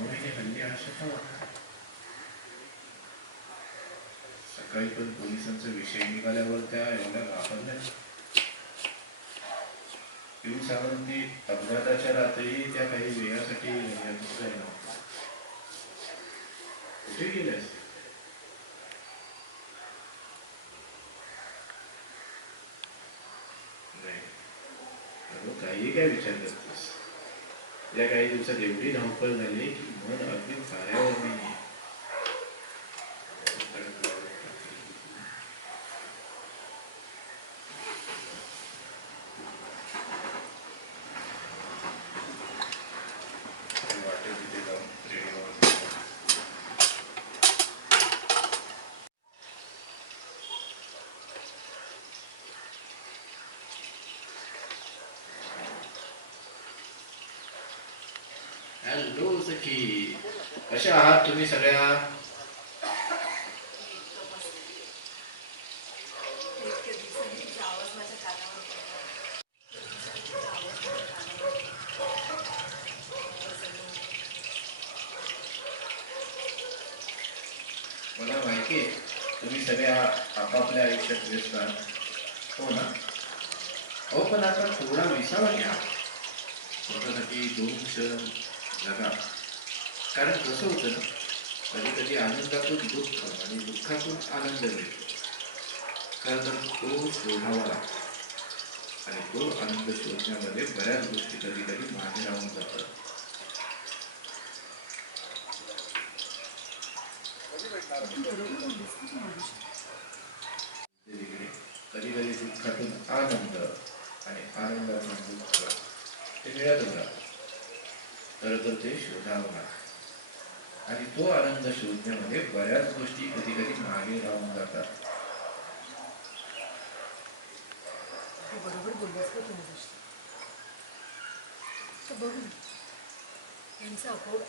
मोहिनी हल्ली अशा का वाटत? सकाळी पण पोलिसांचा विषय निघाल्यावर त्या एवढ्या घाबरल्या. पिऊ सावंती अपघाताच्या रात्री त्या काही वेळासाठी कुठे गेले असते? नाही, काही काय विचार करतेस? या काही दिवसात एवढी धावपळ झाली की मन अगदी कार्यावर नाही. हॅलो सखी, कशा आहात तुम्ही सगळ्या? मला माहिती आहे तुम्ही सगळ्या आपापल्या आयुष्यात व्यस्त आहात, हो ना? हो, पण आता थोडा विसावा घ्या, स्वतःसाठी 2 क्षण जगा. कारण कसं होतं ना, कधी कधी आनंदातून दुःख आणि दुःखातून आनंद मिळतो. खरं तर तो शोधावा लागतो आणि तो आनंद शोधण्यामध्ये बऱ्याच गोष्टी कधी कधी मागे राहून जातात. कधी कधी दुःखातून आनंद आणि आनंदातून दुःख ते मिळतच राहतं. खरं तर ते शोधावं लागतं आणि तो आनंद शोधण्यामध्ये बऱ्याच गोष्टी कधी कधी मागे राहून जातात. बरोबर बोललास का तुम्ही? बघ ना, यांचा अपोड